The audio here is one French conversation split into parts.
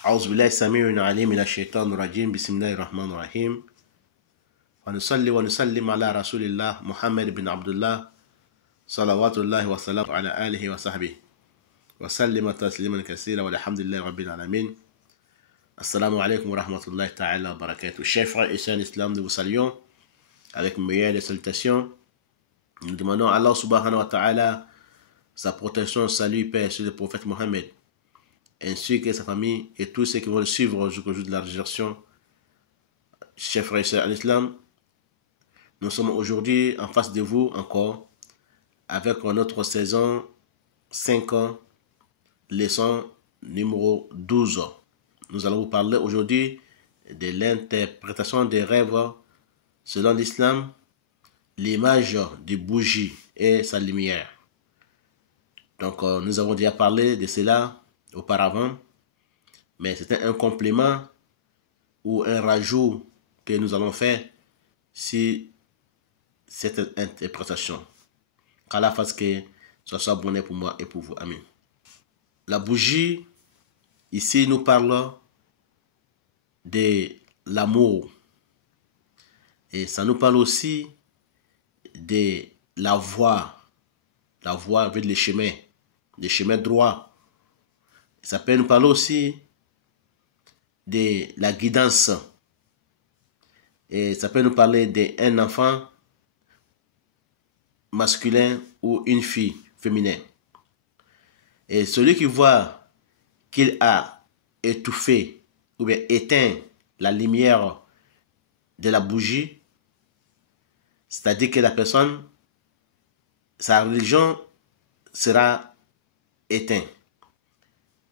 أعوذ بالله السميع العليم من الشيطان الرجيم بسم الله الرحمن الرحيم ونصلي ونسلم على رسول الله محمد بن عبد الله صلوات الله وسلامه على آله وصحبه وسلم تسليما كثيرا والحمد لله رب العالمين. Assalamu alaikum wa rahmatullahi ta'ala wa barakatuh. Chers frères et sœurs en islam, nous vous saluons avec meilleures des salutations. Nous demandons à Allah subhanahu wa ta'ala sa protection, salut, paix sur le prophète Mohammed, ainsi que sa famille et tous ceux qui vont le suivre jusqu'au jour de la résurrection. Chers frères et sœurs en islam, nous sommes aujourd'hui en face de vous encore avec notre saison 5 ans, leçon numéro 12. Nous allons vous parler aujourd'hui de l'interprétation des rêves selon l'islam, l'image des bougies et sa lumière. Donc nous avons déjà parlé de cela auparavant, mais c'était un complément ou un rajout que nous allons faire sur cette interprétation. Qu'Allah fasse que ce soit bon pour moi et pour vous. Amen. La bougie, ici, nous parlons de l'amour. Et ça nous parle aussi de la voie. La voie avec les chemins droits. Ça peut nous parler aussi de la guidance. Et ça peut nous parler d'un enfant masculin ou une fille féminine. Et celui qui voit qu'il a étouffé ou bien éteint la lumière de la bougie, c'est-à-dire que la personne, sa religion sera éteinte.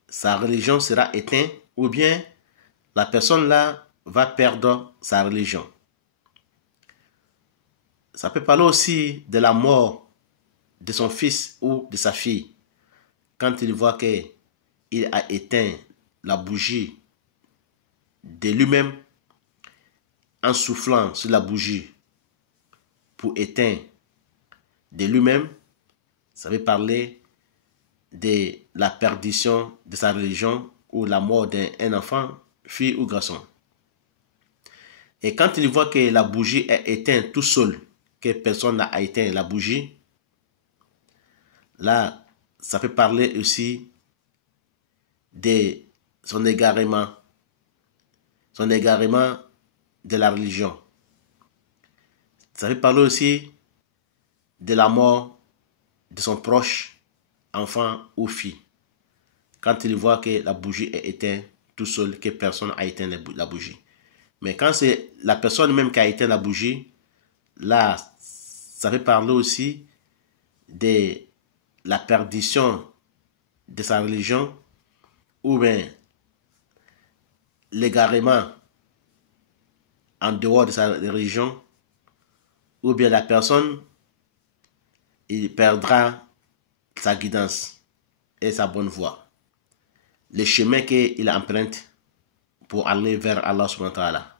Sa religion sera éteinte ou bien la personne là va perdre sa religion. Ça peut parler aussi de la mort de son fils ou de sa fille. Quand il voit qu'il a éteint la bougie de lui-même en soufflant sur la bougie pour éteindre de lui-même, ça veut parler de la perdition de sa religion ou la mort d'un enfant, fille ou garçon. Et quand il voit que la bougie est éteinte tout seul, que personne n'a éteint la bougie, là, ça peut parler aussi de son égarement de la religion. Ça peut parler aussi de la mort de son proche, enfant ou fille. Quand il voit que la bougie est éteinte tout seul, que personne n'a éteint la bougie. Mais quand c'est la personne même qui a éteint la bougie, là, ça peut parler aussi de la perdition de sa religion ou bien l'égarement en dehors de sa religion, ou bien la personne, il perdra sa guidance et sa bonne voie. Le chemin qu'il emprunte pour aller vers Allah subhanahu wa ta'ala.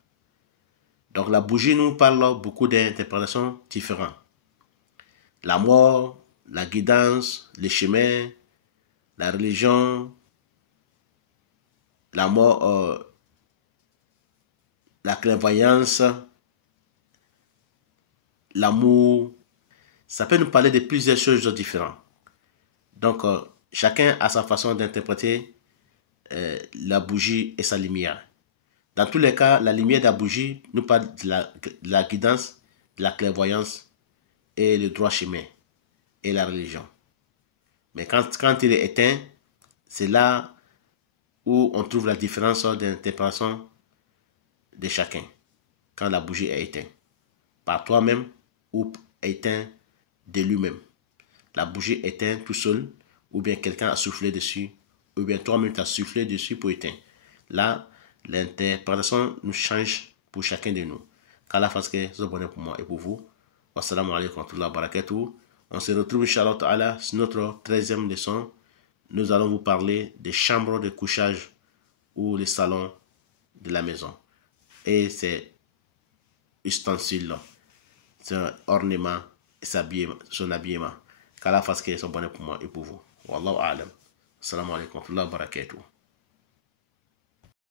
Donc la bougie nous parle beaucoup d'interprétations différentes. La mort, la guidance, le chemin, la religion, la mort, la clairvoyance, l'amour. Ça peut nous parler de plusieurs choses différentes. Donc, chacun a sa façon d'interpréter la bougie et sa lumière. Dans tous les cas, la lumière de la bougie nous parle de la guidance, de la clairvoyance et le droit chemin et la religion. Mais quand il est éteint, c'est là où on trouve la différence d'interprétation de chacun. Quand la bougie est éteinte, par toi-même ou éteinte de lui-même. La bougie est éteinte tout seul, ou bien quelqu'un a soufflé dessus, ou bien toi-même tu as soufflé dessus pour éteindre. Là, l'interprétation nous change pour chacun de nous. Qu'Allah fasse que ce soit bon pour moi et pour vous. Wassalamu alaikum wa rahmatullahi wa barakatuh. On se retrouve, Inch'Allah Ta'ala, sur notre 13e leçon. Nous allons vous parler des chambres de couchage ou les salons de la maison. Et ces ustensiles, c'est ornement et son habillement. Qu'Allah fasse que ce soit bon pour moi et pour vous. Wallahu a'lam. Assalamu alaikum wa rahmatullahi wa barakatuh.